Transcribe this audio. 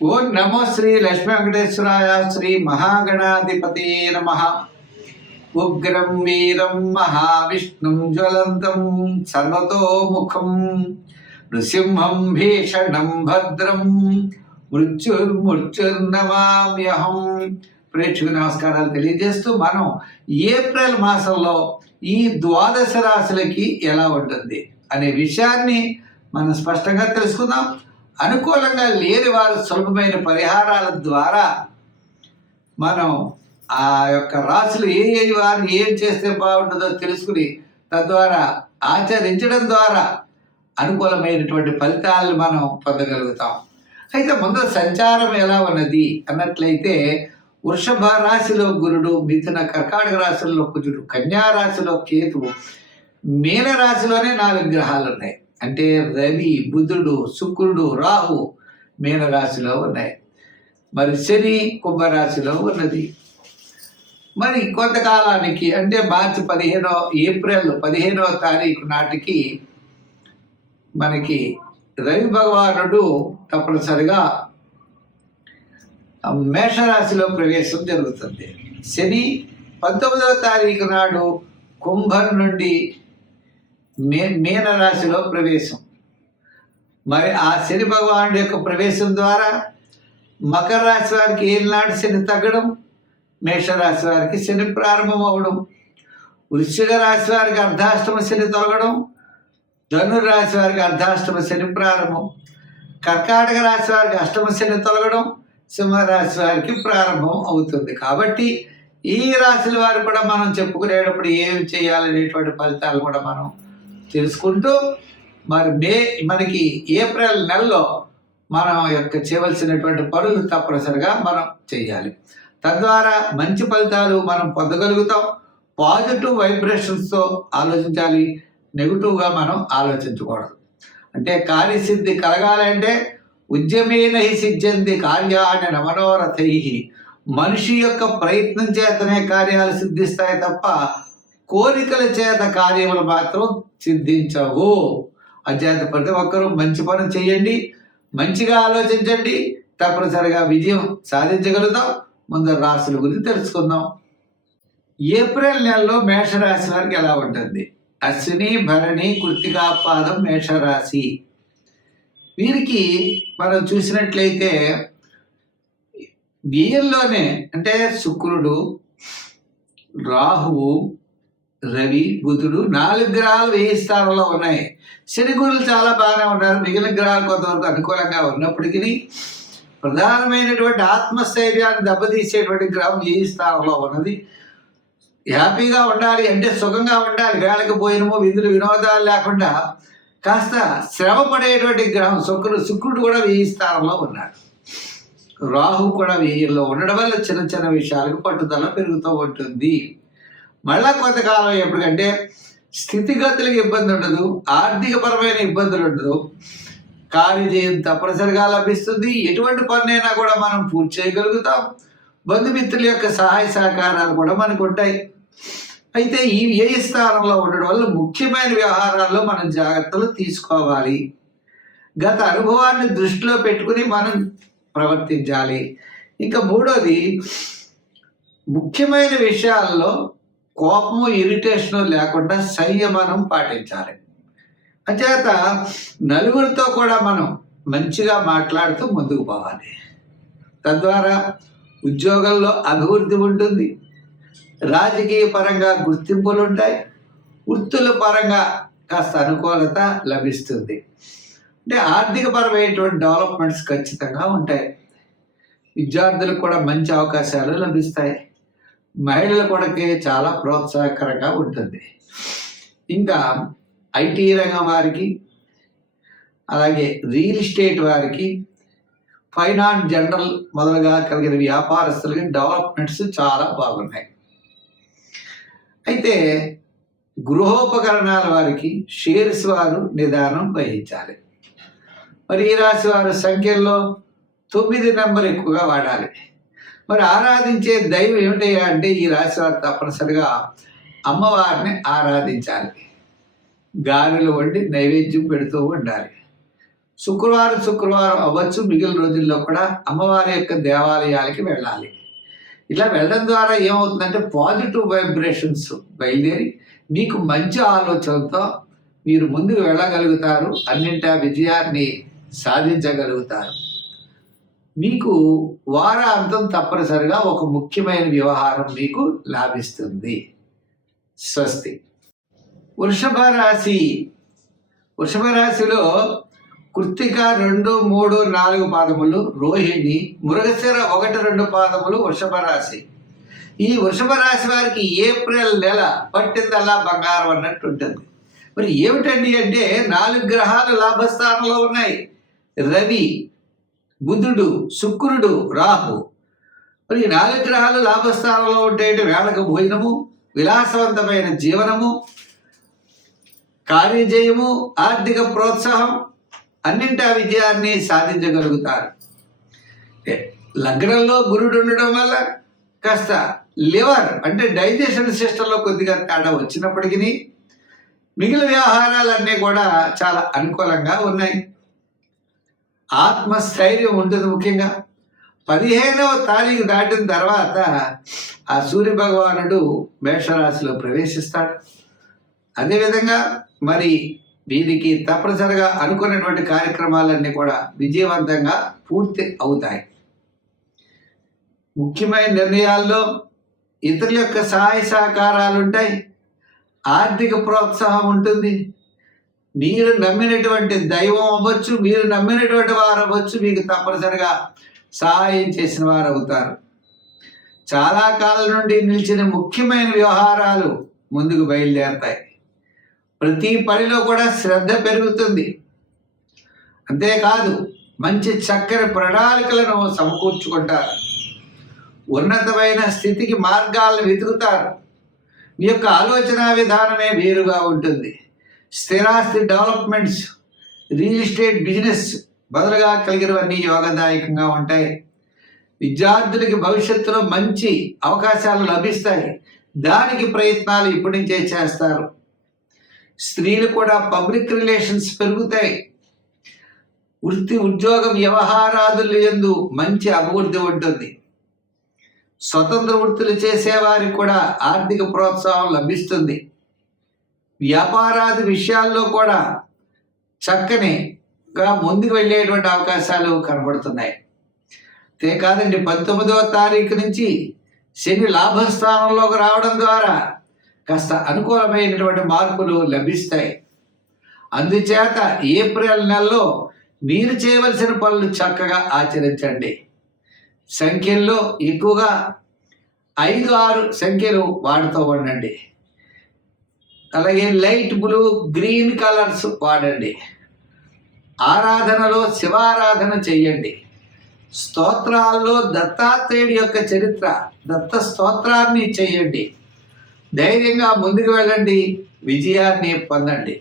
ఓం నమో శ్రీ లక్ష్మీ వెంకటేశ్వరాయ శ్రీ మహాగణాధిపతి నమ. ఉగ్రం వీరం మహావిష్ణుం జ్వలంతం సర్వతోముఖం నృసింహం భీషణం భద్రం మృత్యుర్నమామ్యహం. ప్రేక్షకు నమస్కారాలు తెలియజేస్తూ మనం ఏప్రిల్ మాసంలో ఈ ద్వాదశ రాశులకి ఎలా ఉంటుంది అనే విషయాన్ని మనం స్పష్టంగా తెలుసుకుందాం. అనుకూలంగా లేని వారు సులభమైన పరిహారాల ద్వారా మనం ఆ యొక్క రాశులు వారు ఏం చేస్తే బాగుంటుందో తెలుసుకుని తద్వారా ఆచరించడం ద్వారా అనుకూలమైనటువంటి ఫలితాలను మనం పొందగలుగుతాం. అయితే ముందు సంచారం ఎలా ఉన్నది అన్నట్లయితే వృషభ రాశిలో గురుడు, మిథున కర్కాటక రాశుల్లో కుజుడు, కన్యా రాశిలో కేతువు, మీన రాశిలోనే 4 గ్రహాలు ఉన్నాయి. అంటే రవి, బుధుడు, శుక్రుడు, రాహు మీనరాశిలో ఉన్నాయి. మరి శని కుంభరాశిలో ఉన్నది. మరి కొంతకాలానికి అంటే ఏప్రిల్ 15వ తారీఖు నాటికి మనకి రవి భగవానుడు తప్పనిసరిగా మేషరాశిలో ప్రవేశం జరుగుతుంది. శని 19వ తారీఖు నాడు కుంభం నుండి మీనరాశిలో ప్రవేశం. మరి ఆ శని భగవానుడి యొక్క ప్రవేశం ద్వారా మకర రాశి వారికి ఏనాడు శని తగ్గడం, మేషరాశి వారికి శని ప్రారంభం అవ్వడం, వృశ్చిక రాశి వారికి అర్ధాష్టమ శని తొలగడం, ధనుర్రాశి వారికి అర్ధాష్టమ శని ప్రారంభం, కర్కాటక రాశి వారికి అష్టమ శని తొలగడం, సింహరాశి వారికి ప్రారంభం అవుతుంది. కాబట్టి ఈ రాశుల వారు కూడా మనం చెప్పుకునేటప్పుడు ఏమి చేయాలనేటువంటి ఫలితాలు కూడా మనం తెలుసుకుంటూ మరి మనకి ఏప్రిల్ నెలలో మనం చేయవలసినటువంటి పనులు తప్పనిసరిగా మనం చేయాలి. తద్వారా మంచి ఫలితాలు మనం పొందగలుగుతాం. పాజిటివ్ వైబ్రేషన్స్తో ఆలోచించాలి, నెగిటివ్గా మనం ఆలోచించకూడదు. అంటే కార్యసిద్ధి కలగాలంటే ఉద్యమేన హి సిద్ధ్యంతి కార్యాణి నమనోరథై. మనిషి యొక్క ప్రయత్నం చేతనే కార్యాలు సిద్ధిస్తాయి తప్ప కోరికల చేత కార్యములు మాత్రం సిద్ధించవు. అచేత ప్రతి ఒక్కరూ మంచి పని చేయండి, మంచిగా ఆలోచించండి, తప్పనిసరిగా విజయం సాధించగలుగుతాం. ముందు రాశుల గురించి తెలుసుకుందాం. ఏప్రిల్ నెలలో మేషరాశి వారికి ఎలా ఉంటుంది? అశ్విని, భరణి, కృత్తికా పాదం మేషరాశి. వీరికి మనం చూసినట్లయితే బియ్యంలోనే అంటే శుక్రుడు, రాహువు, రవి, బుధుడు 4 గ్రహాలు 1000 స్థానంలో ఉన్నాయి. శని గురులు చాలా బాగానే ఉన్నారు. మిగిలిన గ్రహాలు కొంతవరకు అనుకూలంగా ఉన్నప్పటికీ ప్రధానమైనటువంటి ఆత్మస్థైర్యాన్ని దెబ్బతీసేటువంటి గ్రహం 1000 స్థానంలో ఉన్నది. హ్యాపీగా ఉండాలి అంటే సుఖంగా ఉండాలి, వేళకి పోయినమో విధులు వినోదాలు లేకుండా కాస్త శ్రమ పడేటువంటి గ్రహం శుక్రుడు కూడా 1000 స్థానంలో ఉన్నాడు. రాహు కూడా 1000లో ఉండడం వల్ల చిన్న చిన్న విషయాలకు పట్టుదల పెరుగుతూ ఉంటుంది. మళ్ళా కొంతకాలం ఎప్పటికంటే స్థితిగతులకు ఇబ్బంది ఉండదు, ఆర్థికపరమైన ఇబ్బందులు ఉండదు, కార్యజయం తప్పనిసరిగా లభిస్తుంది. ఎటువంటి పనులైనా కూడా మనం పూర్తి చేయగలుగుతాం. బంధుమిత్రుల యొక్క సహాయ సహకారాలు కూడా మనకు ఉంటాయి. అయితే ఈ వ్యయ స్థానంలో ఉండడం వల్ల ముఖ్యమైన వ్యవహారాల్లో మనం జాగ్రత్తలు తీసుకోవాలి. గత అనుభవాన్ని దృష్టిలో పెట్టుకుని మనం ప్రవర్తించాలి. ఇంకా మూడోది, ముఖ్యమైన విషయాల్లో కోపము, ఇరిటేషను లేకుండా సంయమనం పాటించాలి. అంచేత నలుగురితో కూడా మనం మంచిగా మాట్లాడుతూ ముందుకు పోవాలి. తద్వారా ఉద్యోగంలో అభివృద్ధి ఉంటుంది, రాజకీయ పరంగా గుర్తింపులు ఉంటాయి, వృత్తుల పరంగా కాస్త అనుకూలత లభిస్తుంది. అంటే ఆర్థికపరమైనటువంటి డెవలప్మెంట్స్ ఖచ్చితంగా ఉంటాయి. విద్యార్థులకు కూడా మంచి అవకాశాలు లభిస్తాయి. మహిళల కూడా చాలా ప్రోత్సాహకరంగా ఉంటుంది. ఇంకా ఐటీ రంగం వారికి, అలాగే రియల్ ఎస్టేట్ వారికి, ఫైనాన్స్ జనరల్ మొదలుగా కలిగిన వ్యాపారస్తులకి డెవలప్మెంట్స్ చాలా బాగున్నాయి. అయితే గృహోపకరణాల వారికి, షేర్స్ వారు నిదానం వహించాలి. మరి ఈ రాశి వారు సంఖ్యల్లో 9 నెంబర్ ఎక్కువగా వాడాలి. మరి ఆరాధించే దైవం ఏమిటయ్యా అంటే ఈ రాశి వారు తప్పనిసరిగా అమ్మవారిని ఆరాధించాలి. గారెలు వండి నైవేద్యం పెడుతూ ఉండాలి. శుక్రవారం అవ్వచ్చు, మిగిలిన రోజుల్లో కూడా అమ్మవారి యొక్క దేవాలయాలకి వెళ్ళాలి. ఇలా వెళ్ళడం ద్వారా ఏమవుతుందంటే పాజిటివ్ వైబ్రేషన్స్ బయలుదేరి మీకు మంచి ఆలోచనలతో మీరు ముందుకు వెళ్ళగలుగుతారు, అన్నింటా విజయాన్ని సాధించగలుగుతారు. మీకు వారాంతం తప్పనిసరిగా ఒక ముఖ్యమైన వ్యవహారం మీకు లాభిస్తుంది. స్వస్తి. వృషభ రాశిలో కృత్తిక 2, 3, 4 పాదములు, రోహిణి, మృగశిర 1, 2 పాదములు వృషభ రాశి. ఈ వృషభ రాశి వారికి ఏప్రిల్ నెల పట్టిందల్లా బంగారం అన్నట్టు ఉంటుంది. మరి ఏమిటండి అంటే 4 గ్రహాలు లాభస్థానంలో ఉన్నాయి. రవి, బుధుడు, శుక్రుడు, రాహు. మరి ఈ 4 గ్రహాలు లాభస్థానంలో ఉంటే వేళకు భోజనము, విలాసవంతమైన జీవనము, కార్యజయము, ఆర్థిక ప్రోత్సాహం, అన్నింటా విజయాన్ని సాధించగలుగుతారు. లగ్నంలో గురుడు ఉండడం వల్ల కాస్త లివర్ అంటే డైజెషన్ సిస్టంలో కొద్దిగా తేడా వచ్చినప్పటికీ మిగిలిన వ్యవహారాలన్నీ కూడా చాలా అనుకూలంగా ఉన్నాయి. ఆత్మస్థైర్యం ఉంటుంది. ముఖ్యంగా 15వ తారీఖు దాటిన తర్వాత ఆ సూర్య భగవానుడు మేషరాశిలో ప్రవేశిస్తాడు. అదేవిధంగా మరి వీరికి తప్పనిసరిగా అనుకున్నటువంటి కార్యక్రమాలన్నీ కూడా విజయవంతంగా పూర్తి అవుతాయి. ముఖ్యమైన నిర్ణయాల్లో ఇతరుల యొక్క సహాయ సహకారాలు ఉంటాయి. ఆర్థిక ప్రోత్సాహం ఉంటుంది. మీరు నమ్మినటువంటి దైవం అవ్వచ్చు, మీరు నమ్మినటువంటి వారు అవ్వచ్చు, మీకు తప్పనిసరిగా సహాయం చేసిన వారు అవుతారు. చాలా కాలం నుండి నిలిచిన ముఖ్యమైన వ్యవహారాలు ముందుకు బయలుదేరతాయి. ప్రతి పనిలో కూడా శ్రద్ధ పెరుగుతుంది. అంతేకాదు మంచి చక్కని ప్రణాళికలను సమకూర్చుకుంటారు. ఉన్నతమైన స్థితికి మార్గాలను వెతుకుతారు. మీ యొక్క ఆలోచన విధానమే వేరుగా ఉంటుంది. స్థిరాస్తి డెవలప్మెంట్స్, రియల్ ఎస్టేట్ బిజినెస్ బదులుగా కలిగినవన్నీ యోగదాయకంగా ఉంటాయి. విద్యార్థులకి భవిష్యత్తులో మంచి అవకాశాలు లభిస్తాయి. దానికి ప్రయత్నాలు ఇప్పటి నుంచే చేస్తారు. స్త్రీలు కూడా పబ్లిక్ రిలేషన్స్ పెరుగుతాయి. వృత్తి ఉద్యోగ వ్యవహారాదుల యందు మంచి అభివృద్ధి ఉంటుంది. స్వతంత్ర వృత్తులు చేసేవారికి కూడా ఆర్థిక ప్రోత్సాహం లభిస్తుంది. వ్యాపారాది విషయాల్లో కూడా చక్కనిగా ముందుకు వెళ్ళేటువంటి అవకాశాలు కనబడుతున్నాయి. అంతేకాదండి 19వ తారీఖు నుంచి శని లాభస్థానంలోకి రావడం ద్వారా కాస్త అనుకూలమైనటువంటి మార్పులు లభిస్తాయి. అందుచేత ఏప్రిల్ నెలలో మీరు చేయవలసిన పనులు చక్కగా ఆచరించండి. సంఖ్యల్లో ఎక్కువగా 5, 6 సంఖ్యలు వాడుతూ ఉండండి. అలాగే లైట్ బ్లూ, గ్రీన్ కలర్స్ వాడండి. ఆరాధనలో శివారాధన చెయ్యండి. స్తోత్రాల్లో దత్తాత్రేయుడి యొక్క చరిత్ర, దత్త స్తోత్రాన్ని చెయ్యండి. ధైర్యంగా ముందుకు వెళ్ళండి, విజయాన్ని పొందండి.